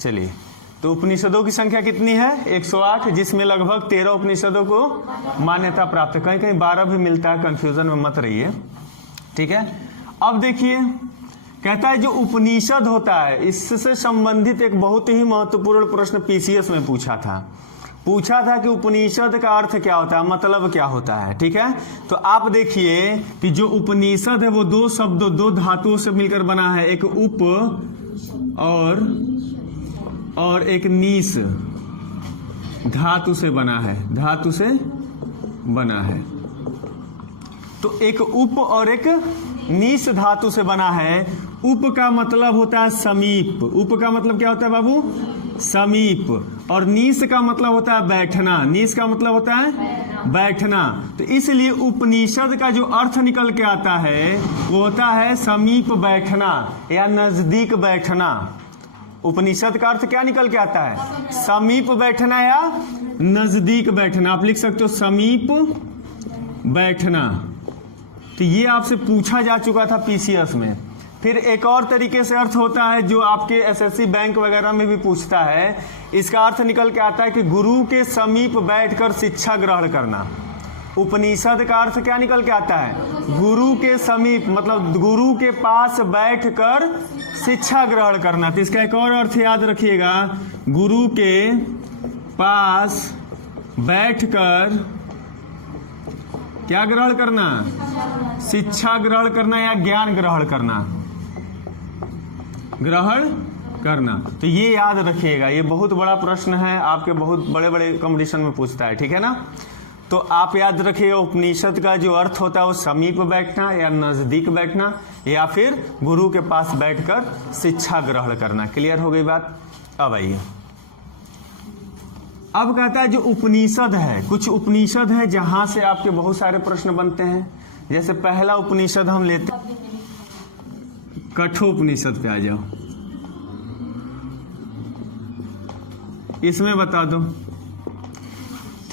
चलिए, तो उपनिषदों की संख्या कितनी है? 108, जिसमें लगभग 13 उपनिषदों को मान्यता प्राप्त है। कहीं कहीं 12 भी मिलता है, कंफ्यूजन में मत रहिए, ठीक है। अब देखिए, कहता है जो उपनिषद होता है, इससे संबंधित एक बहुत ही महत्वपूर्ण प्रश्न पीसीएस में पूछा था कि उपनिषद का अर्थ क्या होता है, मतलब क्या होता है, ठीक है। तो आप देखिए कि जो उपनिषद है वो दो शब्दों, दो धातुओं से मिलकर बना है, एक उप और एक नीस धातु से बना है, धातु से बना है। तो एक उप और एक नीस धातु से बना है। उप का मतलब होता है समीप, उप का मतलब क्या होता है बाबू? समीप। और नीस का मतलब होता है बैठना, नीस का मतलब होता है बैठना। तो इसलिए उपनिषद का जो अर्थ निकल के आता है वो होता है समीप बैठना या नजदीक बैठना। उपनिषद का अर्थ क्या निकल के आता है? समीप बैठना या नजदीक बैठना। आप लिख सकते हो समीप बैठना। तो ये आपसे पूछा जा चुका था पीसीएस में। फिर एक और तरीके से अर्थ होता है जो आपके एसएससी बैंक वगैरह में भी पूछता है। इसका अर्थ निकल के आता है कि गुरु के समीप बैठकर शिक्षा ग्रहण करना। उपनिषद का अर्थ क्या निकल के आता है? गुरु के समीप, मतलब गुरु के पास बैठकर शिक्षा ग्रहण करना। तो इसका एक और अर्थ याद रखिएगा, गुरु के पास बैठकर क्या ग्रहण करना? शिक्षा ग्रहण करना या ज्ञान ग्रहण करना, ग्रहण करना। तो ये याद रखिएगा, ये बहुत बड़ा प्रश्न है, आपके बहुत बड़े बड़े कंपटीशन में पूछता है, ठीक है ना। तो आप याद रखिएगा उपनिषद का जो अर्थ होता है वो समीप बैठना या नजदीक बैठना या फिर गुरु के पास बैठकर शिक्षा ग्रहण करना। क्लियर हो गई बात? अब आइए, अब कहता है जो उपनिषद है, कुछ उपनिषद है जहां से आपके बहुत सारे प्रश्न बनते हैं। जैसे पहला उपनिषद हम लेते, कठोपनिषद पे आ जाओ, इसमें बता दो,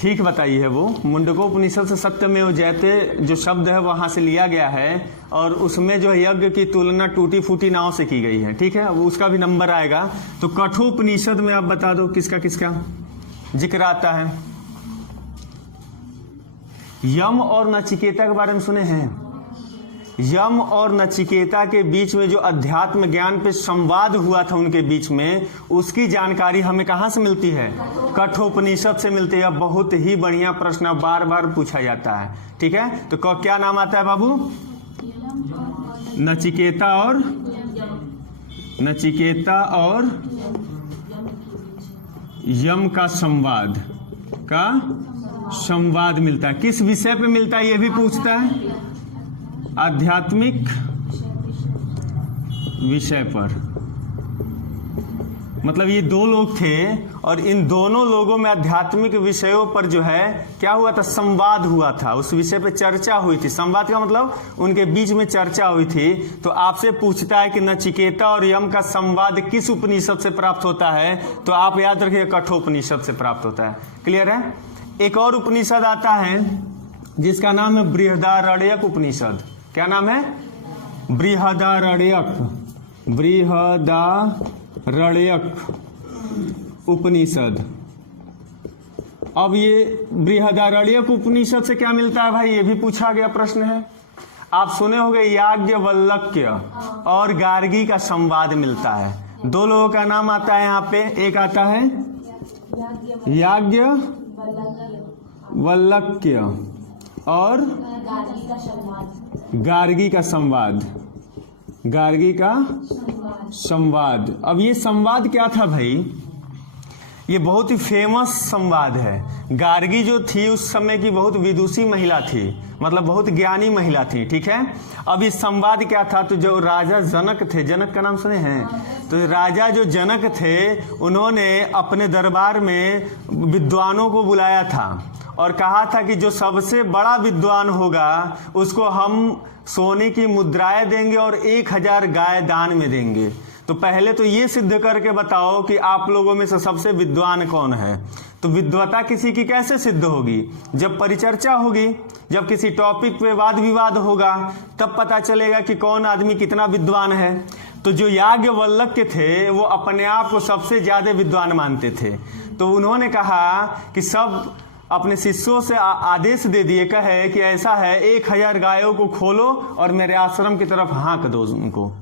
ठीक बताइए है वो। मुंडकोपनिषद से सत्यमेव जयते जो शब्द है वहां से लिया गया है और उसमें जो यज्ञ की तुलना टूटी फूटी नाव से की गई है, ठीक है। वो उसका भी नंबर आएगा। तो कठोपनिषद में आप बता दो किसका किसका जिक्र आता है। यम और नचिकेता के बारे में सुने हैं? यम और नचिकेता के बीच में जो अध्यात्म ज्ञान पे संवाद हुआ था उनके बीच में, उसकी जानकारी हमें कहां से मिलती है? कठोपनिषद से मिलती है। बहुत ही बढ़िया प्रश्न, बार बार पूछा जाता है, ठीक है। तो क्या नाम आता है बाबू? नचिकेता और यम का संवाद मिलता है। किस विषय पे मिलता है ये भी पूछता है, आध्यात्मिक विषय पर। मतलब ये दो लोग थे और इन दोनों लोगों में आध्यात्मिक विषयों पर जो है क्या हुआ था? संवाद हुआ था, उस विषय पे चर्चा हुई थी। संवाद का मतलब उनके बीच में चर्चा हुई थी। तो आपसे पूछता है कि नचिकेता और यम का संवाद किस उपनिषद से प्राप्त होता है? तो आप याद रखिए कठोपनिषद से प्राप्त होता है। क्लियर है? एक और उपनिषद आता है जिसका नाम है बृहदारण्यक उपनिषद। क्या नाम है? बृहदारण्यक उपनिषद। अब ये बृहदारण्यक उपनिषद से क्या मिलता है भाई? ये भी पूछा गया प्रश्न है। आप सुने होंगे याज्ञवल्क्य और गार्गी का संवाद मिलता है। दो लोगों का नाम आता है यहाँ पे, एक आता है याज्ञवल्क्य और गार्गी का संवाद। अब ये संवाद क्या था भाई? ये बहुत ही फेमस संवाद है। गार्गी जो थी उस समय की बहुत विदुषी महिला थी, मतलब बहुत ज्ञानी महिला थी, ठीक है। अब इस संवाद क्या था? तो जो राजा जनक थे, जनक का नाम सुने हैं? तो राजा जो जनक थे उन्होंने अपने दरबार में विद्वानों को बुलाया था और कहा था कि जो सबसे बड़ा विद्वान होगा उसको हम सोने की मुद्राएं देंगे और 1000 गाय दान में देंगे। तो पहले तो ये सिद्ध करके बताओ कि आप लोगों में से सबसे विद्वान कौन है। तो विद्वता किसी की कैसे सिद्ध होगी? जब परिचर्चा होगी, जब किसी टॉपिक पे वाद विवाद होगा, तब पता चलेगा कि कौन आदमी कितना विद्वान है। तो जो याज्ञवल्क्य थे वो अपने आप को सबसे ज्यादा विद्वान मानते थे, तो उन्होंने कहा कि सब अपने शिष्यों से आदेश दे दिए, कहे कि ऐसा है 1000 गायों को खोलो और मेरे आश्रम की तरफ हाँक दो उनको।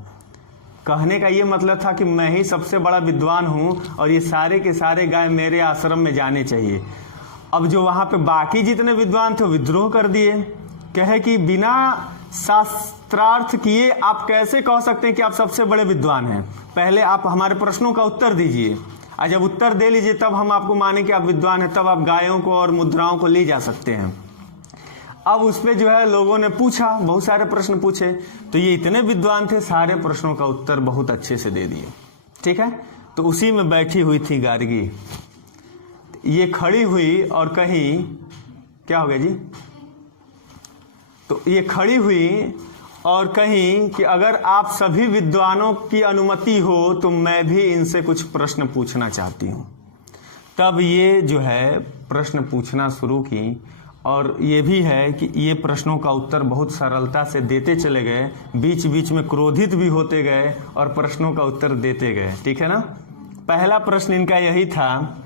कहने का ये मतलब था कि मैं ही सबसे बड़ा विद्वान हूँ और ये सारे के सारे गाय मेरे आश्रम में जाने चाहिए। अब जो वहाँ पे बाकी जितने विद्वान थे विद्रोह कर दिए, कहे कि बिना शास्त्रार्थ किए आप कैसे कह सकते हैं कि आप सबसे बड़े विद्वान हैं, पहले आप हमारे प्रश्नों का उत्तर दीजिए, और जब उत्तर दे लीजिए तब हम आपको माने कि आप विद्वान हैं, तब आप गायों को और मुद्राओं को ले जा सकते हैं। अब उस पर जो है लोगों ने पूछा, बहुत सारे प्रश्न पूछे, तो ये इतने विद्वान थे, सारे प्रश्नों का उत्तर बहुत अच्छे से दे दिए। ठीक है, तो उसी में बैठी हुई थी गार्गी, ये खड़ी हुई और कहीं क्या हो गया जी, तो ये खड़ी हुई और कहीं कि अगर आप सभी विद्वानों की अनुमति हो तो मैं भी इनसे कुछ प्रश्न पूछना चाहती हूँ। तब ये जो है प्रश्न पूछना शुरू की, और ये भी है कि ये प्रश्नों का उत्तर बहुत सरलता से देते चले गए, बीच बीच में क्रोधित भी होते गए और प्रश्नों का उत्तर देते गए। ठीक है ना। पहला प्रश्न इनका यही था,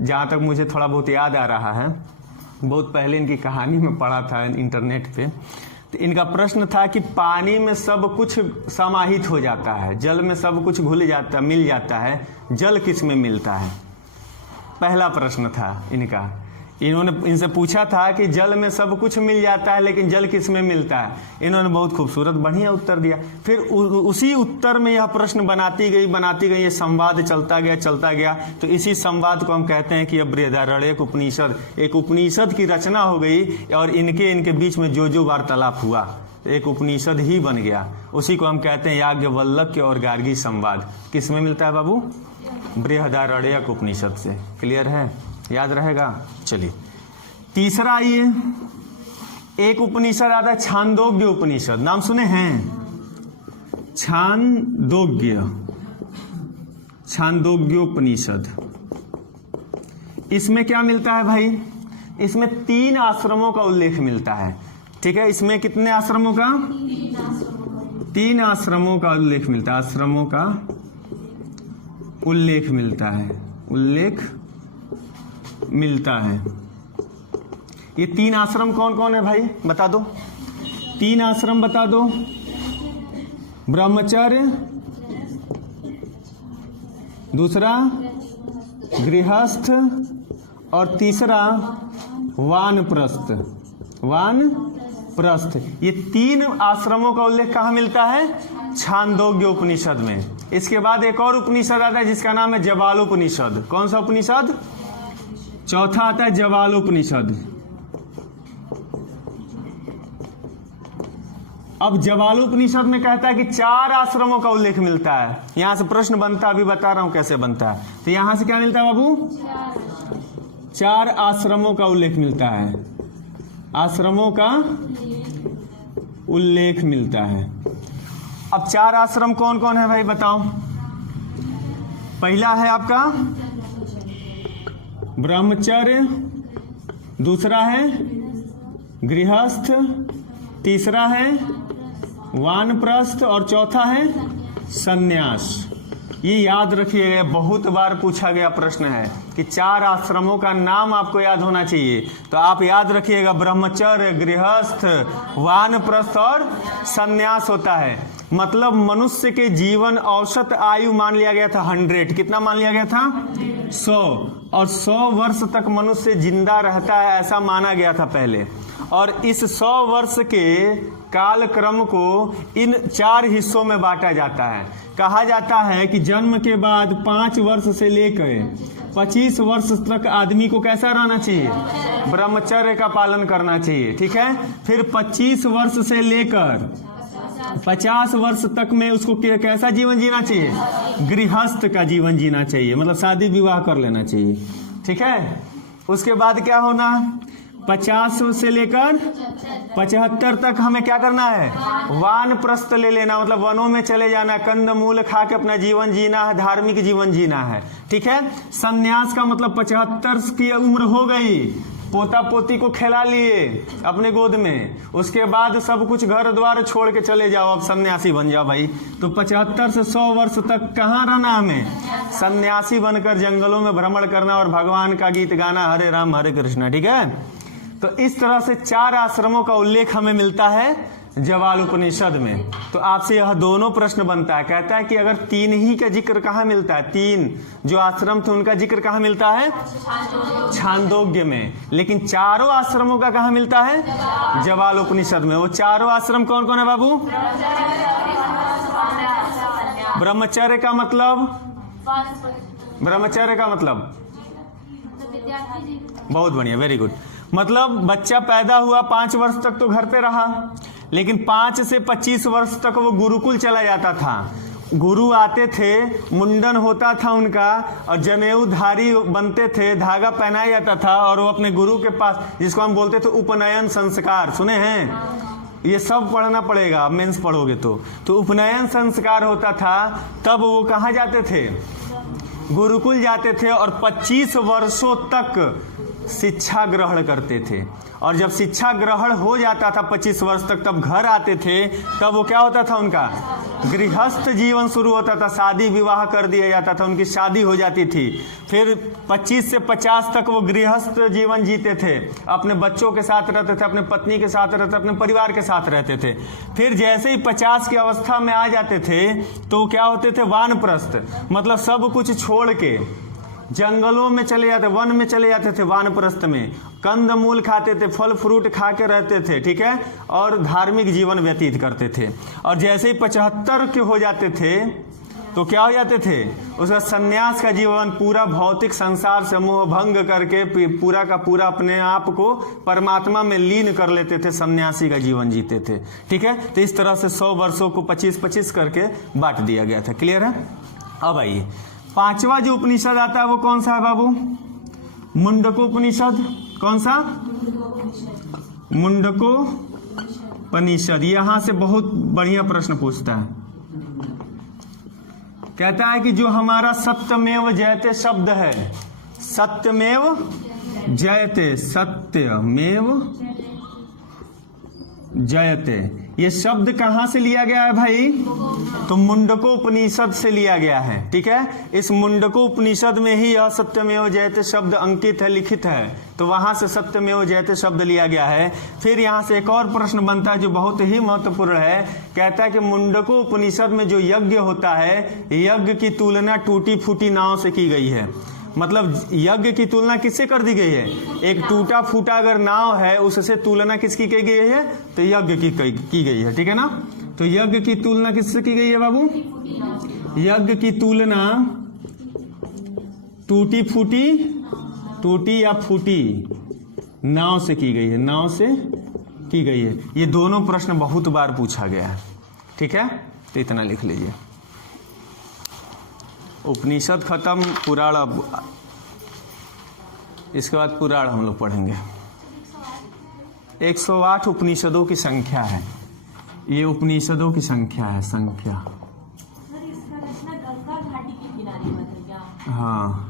जहाँ तक मुझे थोड़ा बहुत याद आ रहा है, बहुत पहले इनकी कहानी में पढ़ा था इंटरनेट पे, तो इनका प्रश्न था कि पानी में सब कुछ समाहित हो जाता है, जल में सब कुछ घुल जाता मिल जाता है, जल किस में मिलता है। पहला प्रश्न था इनका, इन्होंने इनसे पूछा था कि जल में सब कुछ मिल जाता है लेकिन जल किस में मिलता है। इन्होंने बहुत खूबसूरत बढ़िया उत्तर दिया। फिर उसी उत्तर में यह प्रश्न बनाती गई, ये संवाद चलता गया। तो इसी संवाद को हम कहते हैं कि अब बृहदारण्यक उपनिषद, एक उपनिषद की रचना हो गई और इनके बीच में जो वार्तालाप हुआ एक उपनिषद ही बन गया। उसी को हम कहते हैं याज्ञवल्क्य और गार्गी संवाद। किस में मिलता है बाबू? बृहदारण्यक उपनिषद से। क्लियर है, याद रहेगा। चलिए तीसरा आइए, एक उपनिषद आता है छांदोग्य उपनिषद, नाम सुने हैं? छांदोग्योपनिषद। इसमें क्या मिलता है भाई? इसमें 3 आश्रमों का उल्लेख मिलता है। ठीक है, इसमें कितने आश्रमों का? 3 आश्रमों का उल्लेख मिलता है। आश्रमों का उल्लेख मिलता है। ये 3 आश्रम कौन कौन है भाई बता दो? 3 आश्रम बता दो। ब्रह्मचर्य, दूसरा गृहस्थ और तीसरा वानप्रस्थ। ये 3 आश्रमों का उल्लेख कहाँ मिलता है? छांदोग्य उपनिषद में। इसके बाद एक और उपनिषद आता है जिसका नाम है जवालोपनिषद। कौन सा उपनिषद? चौथा आता है जवालोपनिषद। अब जवालोपनिषद में कहता है कि 4 आश्रमों का उल्लेख मिलता है। यहां से प्रश्न बनता है, अभी बता रहा हूं कैसे बनता है। तो यहां से क्या मिलता है बाबू? 4 आश्रमों का उल्लेख मिलता है। आश्रमों का उल्लेख मिलता है। अब 4 आश्रम कौन कौन है भाई बताओ? पहला है आपका ब्रह्मचर्य, दूसरा है गृहस्थ, तीसरा है वानप्रस्थ और चौथा है सन्यास। ये याद रखिएगा, बहुत बार पूछा गया प्रश्न है कि 4 आश्रमों का नाम आपको याद होना चाहिए। तो आप याद रखिएगा, ब्रह्मचर्य, गृहस्थ, वानप्रस्थ और सन्यास होता है। मतलब मनुष्य के जीवन औसत आयु मान लिया गया था 100। कितना मान लिया गया था? 100। और 100 वर्ष तक मनुष्य जिंदा रहता है ऐसा माना गया था पहले। और इस 100 वर्ष के कालक्रम को इन 4 हिस्सों में बांटा जाता है। कहा जाता है कि जन्म के बाद 5 वर्ष से लेकर 25 वर्ष तक आदमी को कैसा रहना चाहिए? ब्रह्मचर्य का पालन करना चाहिए। ठीक है, फिर 25 वर्ष से लेकर 50 वर्ष तक में उसको कैसा जीवन जीना चाहिए? गृहस्थ का जीवन जीना चाहिए, मतलब शादी विवाह कर लेना चाहिए। ठीक है, उसके बाद क्या होना? 50 से लेकर 75 तक हमें क्या करना है? वानप्रस्थ ले लेना, मतलब वनों में चले जाना, कंद मूल खा के अपना जीवन जीना है, धार्मिक जीवन जीना है। ठीक है, संन्यास का मतलब 75 की उम्र हो गई पोता पोती को खिला लिए अपने गोद में, उसके बाद सब कुछ घर द्वार छोड़ के चले जाओ, अब सन्यासी बन जाओ भाई। तो 75 से 100 वर्ष तक कहाँ रहना हमें? सन्यासी बनकर जंगलों में भ्रमण करना और भगवान का गीत गाना, हरे राम हरे कृष्ण। ठीक है, तो इस तरह से 4 आश्रमों का उल्लेख हमें मिलता है जवाल उपनिषद में। तो आपसे यह दोनों प्रश्न बनता है, कहता है कि अगर 3 ही का जिक्र कहाँ मिलता है, 3 जो आश्रम थे उनका जिक्र कहाँ मिलता है? छांदोग्य में। लेकिन चारों आश्रमों का कहाँ मिलता है? जवाल उपनिषद में। वो चारों आश्रम कौन कौन है बाबू? ब्रह्मचर्य का मतलब? ब्रह्मचर्य का मतलब बहुत बढ़िया, वेरी गुड। मतलब बच्चा पैदा हुआ 5 वर्ष तक तो घर पे रहा, लेकिन 5 से 25 वर्ष तक वो गुरुकुल चला जाता था। गुरु आते थे, मुंडन होता था उनका, और जनेऊधारी बनते थे, धागा पहनाया जाता था, और वो अपने गुरु के पास, जिसको हम बोलते थे उपनयन संस्कार, सुने हैं? ये सब पढ़ना पड़ेगा, मेंस पढ़ोगे तो उपनयन संस्कार होता था। तब वो कहाँ जाते थे? गुरुकुल जाते थे, और 25 वर्षों तक शिक्षा ग्रहण करते थे। और जब शिक्षा ग्रहण हो जाता था 25 वर्ष तक, तब घर आते थे। तब वो क्या होता था? उनका गृहस्थ जीवन शुरू होता था, शादी विवाह कर दिया जाता था, उनकी शादी हो जाती थी। फिर 25 से 50 तक वो गृहस्थ जीवन जीते थे, अपने बच्चों के साथ रहते थे, अपने पत्नी के साथ रहते थे, अपने परिवार के साथ रहते थे। फिर जैसे ही 50 की अवस्था में आ जाते थे तो क्या होते थे? वानप्रस्थ, मतलब सब कुछ छोड़ के जंगलों में चले जाते, वन में चले जाते थे। वानप्रस्थ में कंद मूल खाते थे, फल फ्रूट खा के रहते थे, ठीक है, और धार्मिक जीवन व्यतीत करते थे। और जैसे ही 75 के हो जाते थे तो क्या हो जाते थे? उसका सन्यास का जीवन, पूरा भौतिक संसार से मोह भंग करके पूरा का पूरा अपने आप को परमात्मा में लीन कर लेते थे, सन्यासी का जीवन जीते थे। ठीक है, तो इस तरह से 100 वर्षों को 25-25 करके बांट दिया गया था। क्लियर है? अब आइए, 5वां जो उपनिषद आता है वो कौन सा है बाबू? मुंडकोपनिषद। कौन सा? मुंडकोपनिषद। यहां से बहुत बढ़िया प्रश्न पूछता है, कहता है कि जो हमारा सत्यमेव जयते शब्द है, सत्यमेव जयते, सत्यमेव जयते, ये शब्द कहां से लिया गया है भाई? तो मुंडकोपनिषद से लिया गया है। ठीक है, इस मुंडकोपनिषद में ही यह सत्यमेव जयते शब्द अंकित है, लिखित है, तो वहां से सत्यमेव जयते शब्द लिया गया है। फिर यहां से एक और प्रश्न बनता है जो बहुत ही महत्वपूर्ण है, कहता है कि मुंडकोपनिषद में जो यज्ञ होता है, यज्ञ की तुलना टूटी फूटी नाव से की गई है। मतलब यज्ञ की तुलना किससे कर दी गई है? एक टूटा फूटा अगर नाव है उससे तुलना किसकी की गई है? तो यज्ञ की गई है। ठीक है ना, तो यज्ञ की तुलना किससे की गई है बाबू? यज्ञ की तुलना टूटी फूटी, टूटी या फूटी नाव से की गई है, नाव से की गई है। ये दोनों प्रश्न बहुत बार पूछा गया है। ठीक है, तो इतना लिख लीजिए। उपनिषद खत्म, पुराण, अब इसके बाद पुराण हम लोग पढ़ेंगे। 108 उपनिषदों की संख्या है, ये उपनिषदों की संख्या है, संख्या। हाँ,